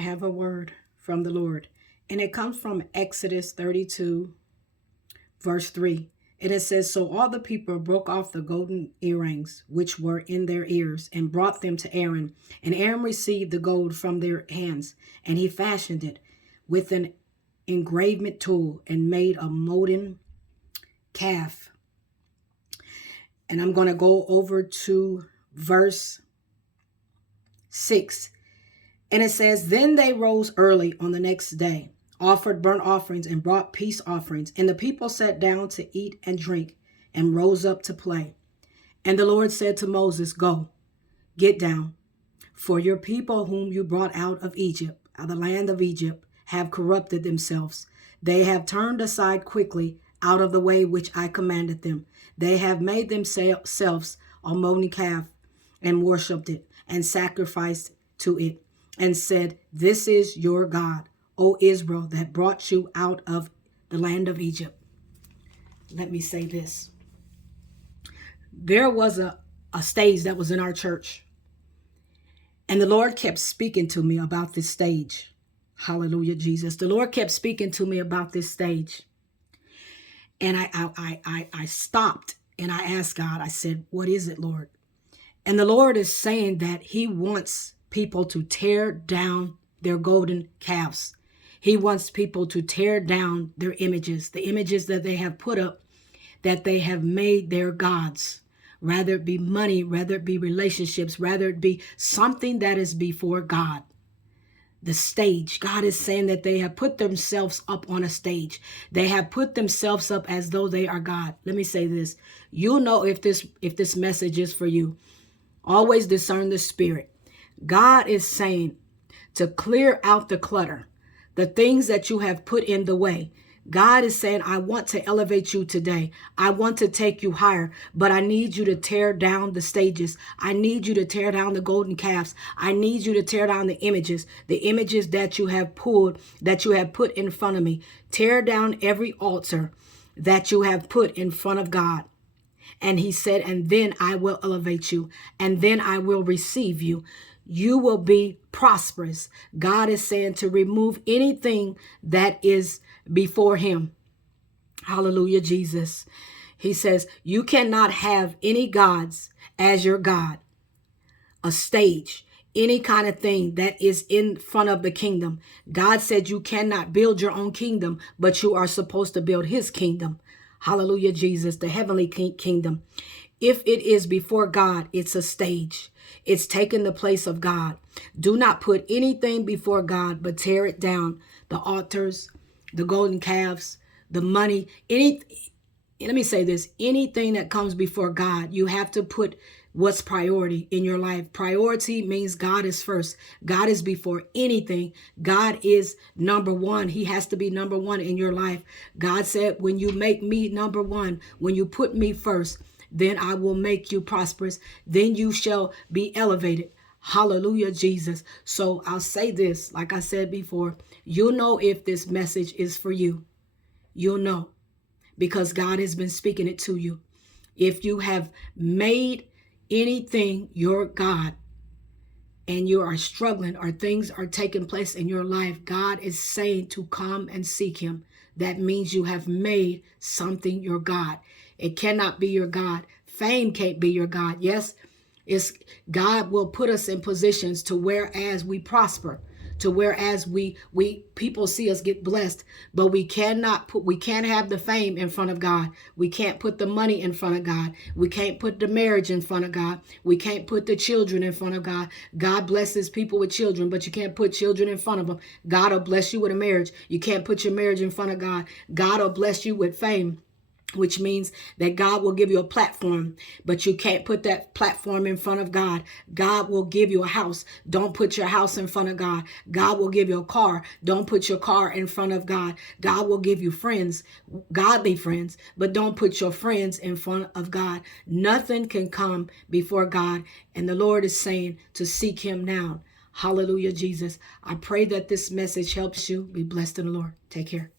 I have a word from the Lord, and it comes from Exodus 32, verse 3. And it says, So all the people broke off the golden earrings which were in their ears and brought them to Aaron. And Aaron received the gold from their hands, and he fashioned it with an engravement tool and made a molten calf. And I'm going to go over to verse 6. And it says, Then they rose early on the next day, offered burnt offerings and brought peace offerings. And the people sat down to eat and drink and rose up to play. And the Lord said to Moses, Go, get down, for your people whom you brought out of Egypt, out of the land of Egypt, have corrupted themselves. They have turned aside quickly out of the way which I commanded them. They have made themselves a molten calf and worshipped it and sacrificed to it and said, This is your God, O Israel, that brought you out of the land of Egypt. Let me say this. There was a stage that was in our church, and the Lord kept speaking to me about this stage. Hallelujah, Jesus. The Lord kept speaking to me about this stage. And I stopped and I asked God, I said, What is it, Lord? And the Lord is saying that he wants people to tear down their golden calves. He wants people to tear down their images, the images that they have put up, that they have made their gods. Rather it be money, rather it be relationships, rather it be something that is before God. The stage. God is saying that they have put themselves up on a stage. They have put themselves up as though they are God. Let me say this. You'll know if this message is for you. Always discern the spirit. God is saying to clear out the clutter, the things that you have put in the way. God is saying, I want to elevate you today. I want to take you higher, but I need you to tear down the stages. I need you to tear down the golden calves. I need you to tear down the images that you have pulled, that you have put in front of me. Tear down every altar that you have put in front of God. And he said, and then I will elevate you, and then I will receive you. You will be prosperous. God is saying to remove anything that is before him. Hallelujah, Jesus. He says, you cannot have any gods as your God, a stage, any kind of thing that is in front of the kingdom. God said you cannot build your own kingdom, but you are supposed to build his kingdom. Hallelujah, Jesus, the heavenly kingdom. If it is before God, it's a stage. It's taking the place of God. Do not put anything before God, but tear it down. The altars, the golden calves, the money, let me say this, anything that comes before God, you have to put what's priority in your life. Priority means God is first. God is before anything. God is number one. He has to be number one in your life. God said, when you make me number one, when you put me first, then I will make you prosperous. Then you shall be elevated. Hallelujah, Jesus. So I'll say this, like I said before, you'll know if this message is for you. You'll know because God has been speaking it to you. If you have made anything your God and you are struggling or things are taking place in your life, God is saying to come and seek him. That means you have made something your God. It cannot be your God. Fame can't be your God. Yes, God will put us in positions to whereas we prosper, to whereas we people see us get blessed, but we can't have the fame in front of God. We can't put the money in front of God. We can't put the marriage in front of God. We can't put the children in front of God. God blesses people with children, but you can't put children in front of them. God will bless you with a marriage. You can't put your marriage in front of God. God will bless you with fame, which means that God will give you a platform, but you can't put that platform in front of God. God will give you a house. Don't put your house in front of God. God will give you a car. Don't put your car in front of God. God will give you friends, godly friends, but don't put your friends in front of God. Nothing can come before God. And the Lord is saying to seek him now. Hallelujah, Jesus. I pray that this message helps you. Be blessed in the Lord. Take care.